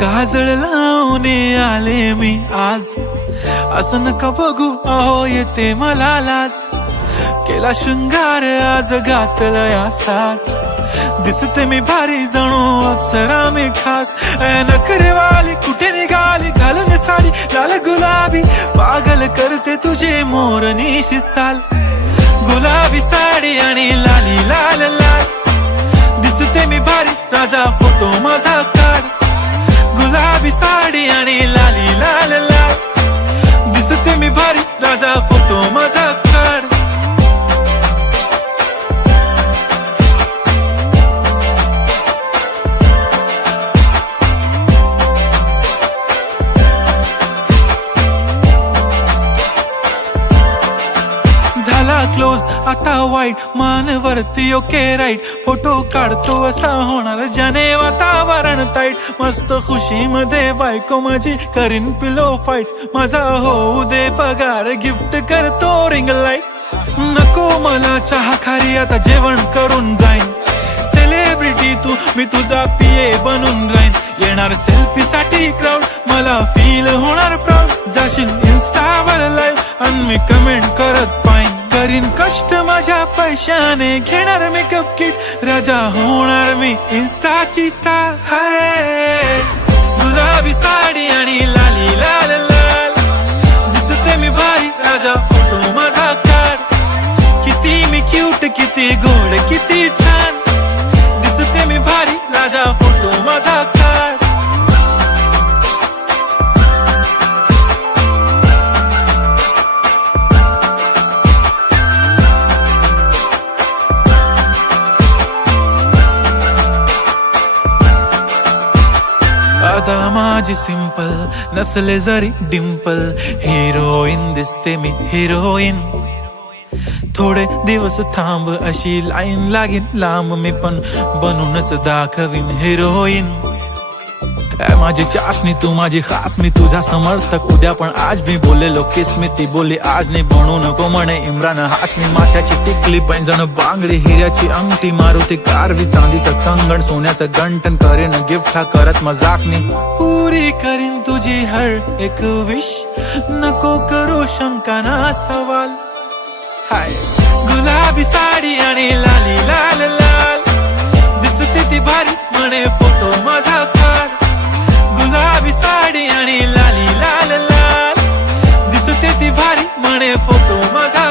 काजळ लावून आले मी आज, असं नका बघू अहो येते मला लाज. केला शृंगार आज घातला साज, दिसते मी भारी जणू अप्सरा मी खास. नखरेवाली कुठे निघाली घालून साडी लाल गुलाबी, पागल करते तुझे मोरनीशी चाल. गुलाबी साडी आणि लाली लाल लाल, दिसते मी भारी राजा फोटो माझा काढ. गुलाबी साडी आणि लाली लाल लाल, दिसते मी भारी राजा फोटो माझा काढ. झाला क्लोज आता वाईट, मान वरती ओके राईट. फोटो काढतो असा होणार ज्याने वातावरण ताईट. मस्त खुशी मध्ये बायको माझी करीन पिलो फाईट. माझा होऊ दे पगार गिफ्ट करतो रिंग लाईट. नको मला चहा खारी आता जेवण करून जाईन. सेलिब्रिटी तू मी तुझा पिये बनून राहीन. येणार सेल्फी साठी क्राऊड मला फील होणार प्राऊड. जाशील इन्स्टावर लाईव्ह आणि मी कमेंट करत पाईन. करीन कष्ट माझ्या पैशाने घेणार मेकअप किट. राजा होणार मी इन्स्टाची स्टार. हाय गुलाबी साडी आणि लाली लाल लाल, दिसते मी भारी राजा फोटो माझा काढ. किती मी क्यूट किती गोड किती छान, दिसते मी भारी राजा फोटो माझा काढ. आता माझी सिंपल नसले जरी डिंपल, हिरोईन दिसते मी हिरोईन. थोडे दिवस थांब अशी लाईन लागीन लांब, मी पण बनूनच दाखवीन हिरोईन. माझी चाशनी तू माझी खास, मी तुझा समर्थक उद्या पण आज मी बोललेलो किस मी. ती बोलली आज नाही बनू नको म्हणे इम्रान हाशमी. माथ्याची टिकली पैंजण बांगडी हिऱ्याची अंगठी, मारुती कारवी चांदीचं कंगण सोन्याचं गंठन. करेन गिफ्ट हा करत मजाकनी, पुरी करीन तुझी हर एक विश. नको करू शंका ना सवाल. हाय गुलाबी साडी आणि लाली लाल लाल, दिसते ती भारी म्हणे फोटो माझा काढ. गुलाबी साडी आणि लाली लाल लाल, दिसते ती भारी म्हणे फोटो माझा.